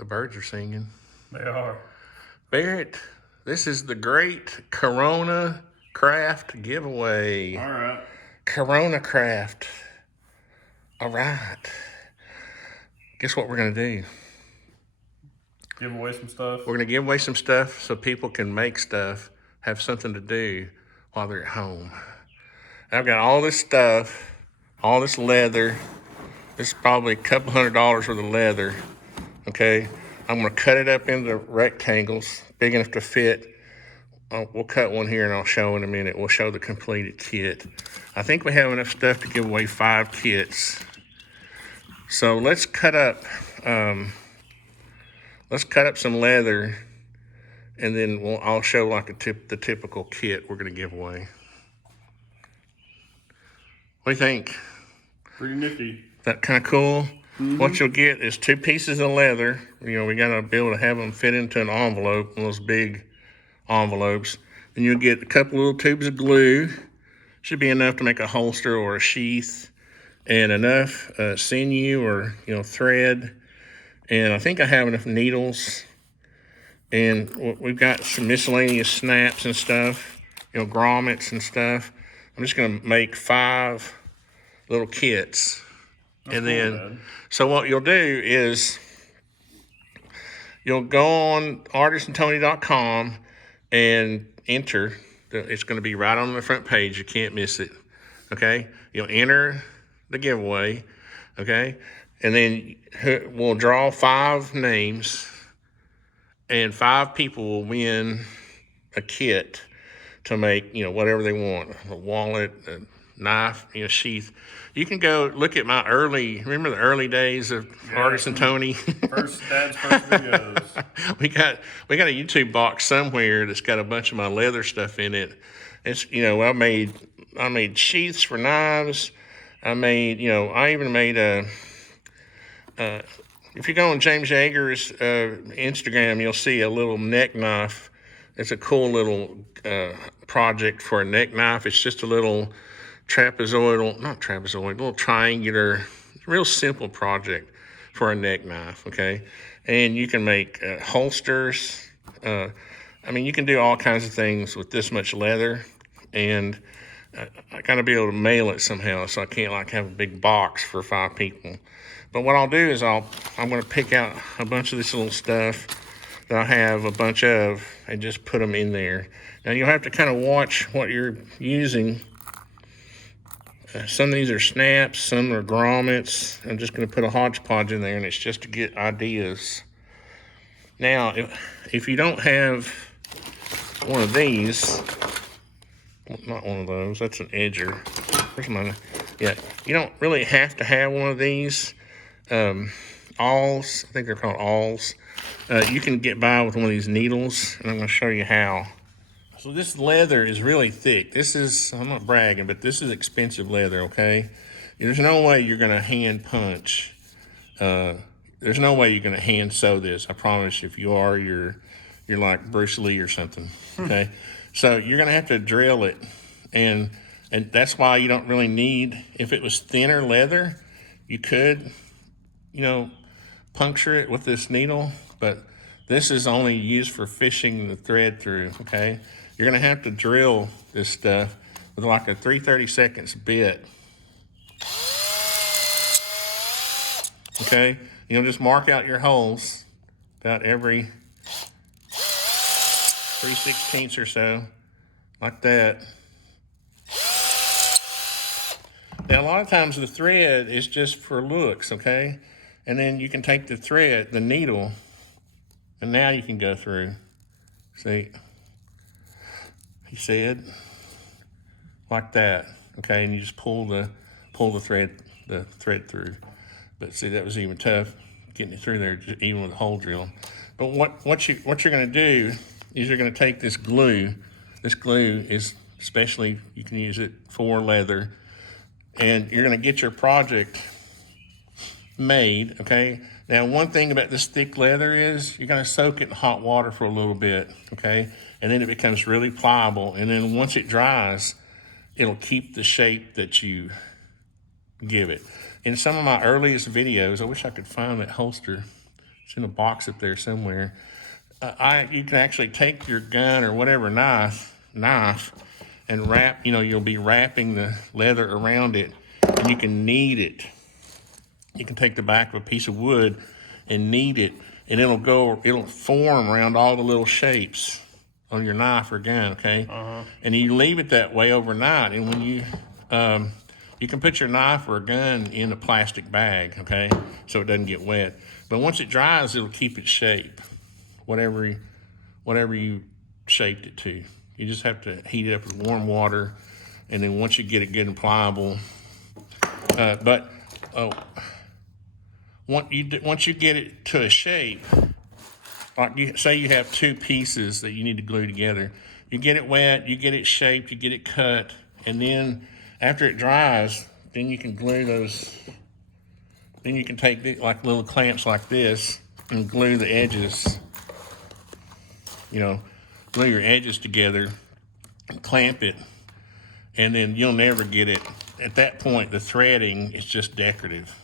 The birds are singing. They are. Barrett, this is the great Corona Craft giveaway. All right. Corona Craft. All right. Guess what we're going to do? Give away some stuff. We're going to give away some stuff so people can make stuff, have something to do while they're at home. I've got all this stuff, all this leather. This is probably a couple $100 worth of leather. Okay, I'm going to cut it up into rectangles big enough to fit. We'll cut one here and I'll show in a minute. We'll show the completed kit. I think we have enough stuff to give away 5 kits. So let's cut up some leather, and then I'll show like the typical kit we're going to give away. What do you think? Pretty nifty. That kind of cool? Mm-hmm. What you'll get is 2 pieces of leather. You know, we got to be able to have them fit into an envelope, one of those big envelopes. Then you'll get a couple little tubes of glue. Should be enough to make a holster or a sheath, and enough sinew or thread. And I think I have enough needles. And we've got some miscellaneous snaps and stuff, grommets and stuff. I'm just going to make 5 little kits. And then, so what you'll do is you'll go on ArtisanTony.com and enter. It's going to be right on the front page. You can't miss it. Okay? You'll enter the giveaway. Okay? And then we'll draw 5 names, and 5 people will win a kit to make, whatever they want. A wallet, a knife, sheath. You can go look at my remember the early days of ArtisanTony? Dad's first videos. we got a YouTube box somewhere that's got a bunch of my leather stuff in it. It's, I made sheaths for knives. I even made if you go on James Yeager's Instagram, you'll see a little neck knife. It's a cool little project for a neck knife. It's just a little little triangular, real simple project for a neck knife, okay? And you can make holsters. You can do all kinds of things with this much leather, and I gotta be able to mail it somehow, so I can't have a big box for 5 people. But what I'll do is I'm gonna pick out a bunch of this little stuff that I have a bunch of and just put them in there. Now you'll have to kind of watch what you're using. Some of these are snaps, some are grommets. I'm just going to put a hodgepodge in there, and it's just to get ideas. Now, if you don't have one of these, not one of those, that's an edger. Where's mine? Yeah, you don't really have to have one of these. Awls, I think they're called awls. You can get by with one of these needles, and I'm going to show you how. So this leather is really thick. I'm not bragging, but this is expensive leather, okay? There's no way you're gonna hand punch. There's no way you're gonna hand sew this. I promise. If you are, you're like Bruce Lee or something, okay? So you're gonna have to drill it, and that's why you don't really need, if it was thinner leather, you could, puncture it with this needle, but this is only used for fishing the thread through, okay? You're gonna have to drill this stuff with like a 3/32 bit. Okay, you'll just mark out your holes about every 3/16 or so, like that. Now a lot of times the thread is just for looks, okay? And then you can take the thread, the needle, and now you can go through. See? He said, like that, okay, and you just pull the thread through. But see, that was even tough getting it through there, even with a hole drill. But what you're going to do is you're going to take this glue. This glue is especially, you can use it for leather, and you're going to get your project made, okay? Now, one thing about this thick leather is you're going to soak it in hot water for a little bit, okay? And then it becomes really pliable. And then once it dries, it'll keep the shape that you give it. In some of my earliest videos, I wish I could find that holster. It's in a box up there somewhere. You can actually take your gun or whatever knife, and wrap, you'll be wrapping the leather around it, and you can knead it. You can take the back of a piece of wood and knead it, and it'll form around all the little shapes on your knife or gun, okay? And you leave it that way overnight, and when you can put your knife or a gun in a plastic bag, okay, so it doesn't get wet. But once it dries, it'll keep its shape, whatever you shaped it to. You just have to heat it up with warm water, and then once you get it good and pliable, once you get it to a shape, like say you have two pieces that you need to glue together, you get it wet, you get it shaped, you get it cut, and then after it dries, then you can glue those. Then you can take like little clamps like this and glue the edges. Glue your edges together and clamp it, and then you'll never get it. At that point, the threading is just decorative.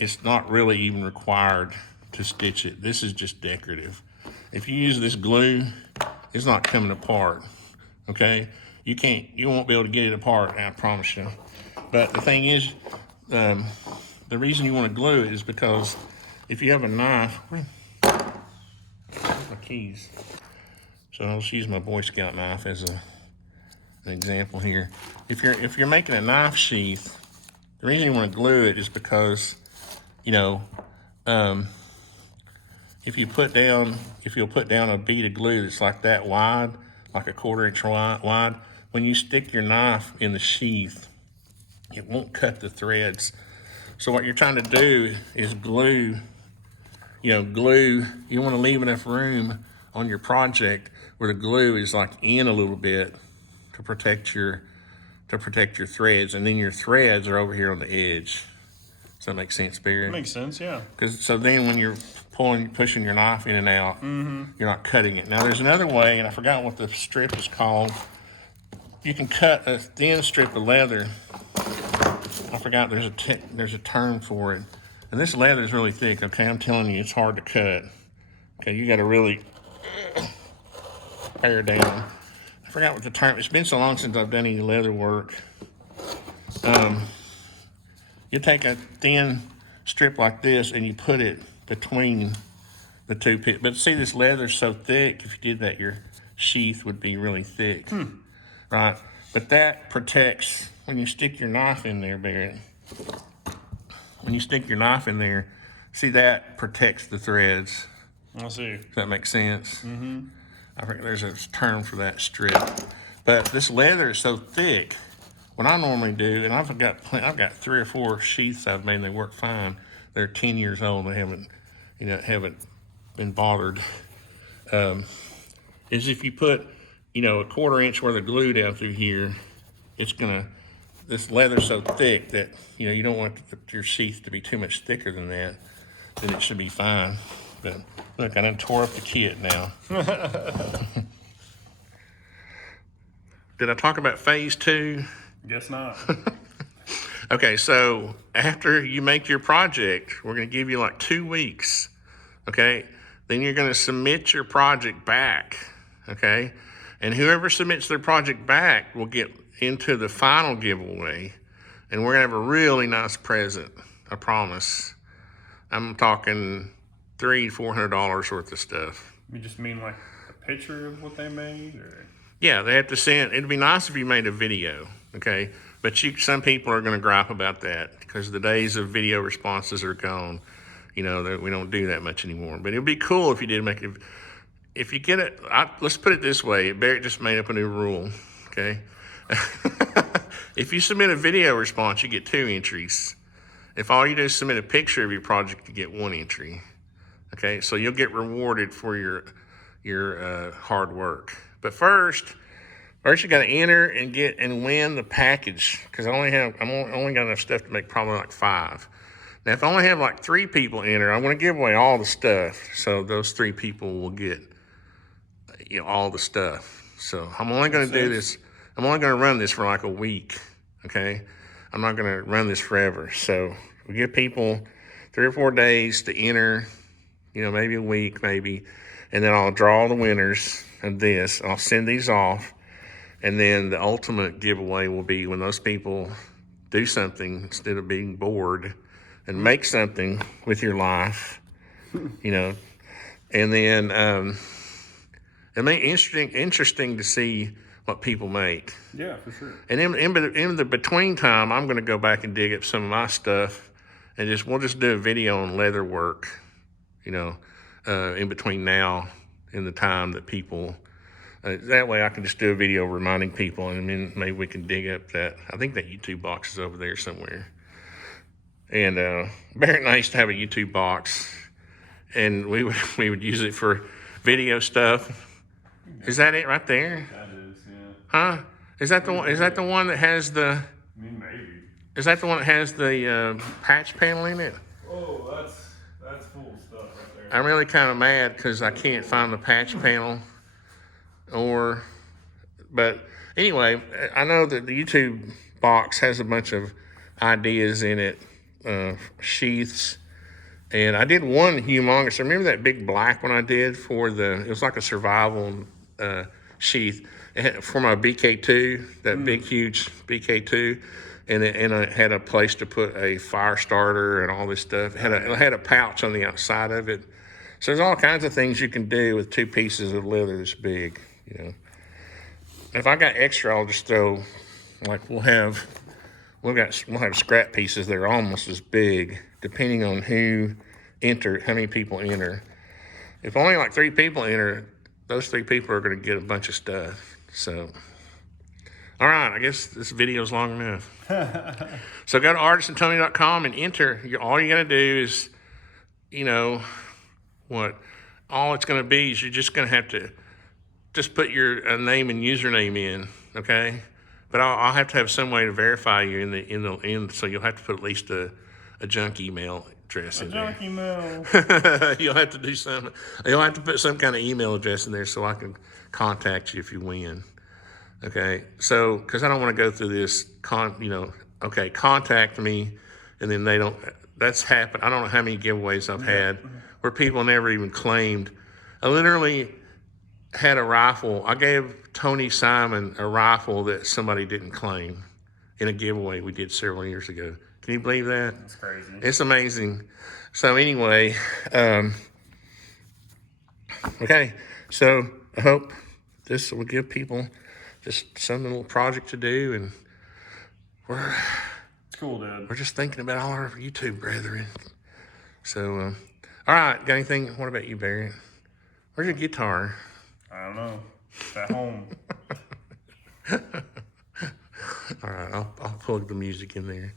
It's not really even required to stitch it. This is just decorative. If you use this glue, it's not coming apart, okay? You won't be able to get it apart, I promise you. But the thing is, the reason you want to glue it is because if you have a knife, where's my keys? So I'll just use my Boy Scout knife as an example here. If you're making a knife sheath, the reason you want to glue it is because, if you'll put down a bead of glue that's like that wide, like a 1/4 inch wide, when you stick your knife in the sheath, it won't cut the threads. So what you're trying to do is glue. You want to leave enough room on your project where the glue is like in a little bit to protect your threads, and then your threads are over here on the edge. Does that make sense, Barry? Makes sense, yeah. So then when you're pushing your knife in and out, you're not cutting it. Now there's another way, and I forgot what the strip is called. You can cut a thin strip of leather. I forgot there's a term for it. And this leather is really thick, okay? I'm telling you, it's hard to cut. Okay, you gotta really pare down. I forgot what the term, it's been so long since I've done any leather work. You take a thin strip like this and you put it between the two pieces. But see, this leather's so thick, if you did that, your sheath would be really thick, right? But that protects, when you stick your knife in there, Barrett, when you stick your knife in there, see, that protects the threads. I see. Does that make sense? I think there's a term for that strip. But this leather is so thick, what I normally do, and I've got 3 or 4 sheaths I've made, and they work fine. They're 10 years old, they haven't been bothered. Is if you put, a 1/4 inch worth of glue down through here, this leather's so thick that, you don't want your sheath to be too much thicker than that, then it should be fine. But look, I done tore up the kit now. Did I talk about phase 2? Guess not. Okay, so after you make your project, we're gonna give you like 2 weeks, okay? Then you're gonna submit your project back, okay? And whoever submits their project back will get into the final giveaway, and we're gonna have a really nice present, I promise. I'm talking $300-400 worth of stuff. You just mean like a picture of what they made, or? Yeah, they have to send. It'd be nice if you made a video, okay? But some people are going to gripe about that because the days of video responses are gone. We don't do that much anymore. But it'd be cool if you did make it. If you get it, let's put it this way. Barrett just made up a new rule, okay? If you submit a video response, you get 2 entries. If all you do is submit a picture of your project, you get 1 entry. Okay, so you'll get rewarded for your hard work. But first you got to enter and win the package, because I'm only got enough stuff to make probably like 5. Now, if I only have like 3 people enter, I'm going to give away all the stuff, so those 3 people will get all the stuff. So I'm only going to do this. I'm only going to run this for like a week. Okay, I'm not going to run this forever. So we give people 3 or 4 days to enter maybe a week, maybe. And then I'll draw the winners of this. I'll send these off. And then the ultimate giveaway will be when those people do something instead of being bored and make something with your life, And then it may interesting to see what people make. Yeah, for sure. And in the between time, I'm going to go back and dig up some of my stuff, and we'll just do a video on leather work, in between now and the time that people. That way, I can just do a video reminding people, and then maybe we can dig up that. I think that YouTube box is over there somewhere. And Barrett and I used to have a YouTube box, and we would use it for video stuff. Is that it right there? That is, yeah. Huh? Is that the one? Is that the one that has the? I mean, maybe. Is that the one that has the patch panel in it? Oh, that's cool stuff right there. I'm really kind of mad because I can't find the patch panel. But anyway, I know that the YouTube box has a bunch of ideas in it, sheaths. And I did one humongous. Remember that big black one I did it was like a survival sheath for my BK2, that big, huge BK2. And it had a place to put a fire starter and all this stuff. It had a pouch on the outside of it. So there's all kinds of things you can do with 2 pieces of leather this big, If I got extra, I'll just throw, like we'll have scrap pieces that are almost as big, depending on how many people enter. If only like 3 people enter, those 3 people are going to get a bunch of stuff. So, all right, I guess this video's long enough. So go to ArtisanTony.com and enter. All you got to do is, all it's going to be is you're just going to have to just put your name and username in, okay? But I'll have to have some way to verify you so you'll have to put at least a junk email address in there. Junk email. You'll have to do something. You'll have to put some kind of email address in there so I can contact you if you win. Okay, so because I don't want to go through this, contact me, and then they don't. That's happened. I don't know how many giveaways I've had where people never even claimed. I literally had a rifle. I gave Tony Simon a rifle that somebody didn't claim in a giveaway we did several years ago. Can you believe that? That's crazy. It's amazing. So anyway, okay. So I hope this will give people just some little project to do, and It's cool, Dad. we're just thinking about all our YouTube brethren. So, all right. Got anything? What about you, Barry? Where's your guitar? I don't know. It's at home. All right, I'll plug the music in there.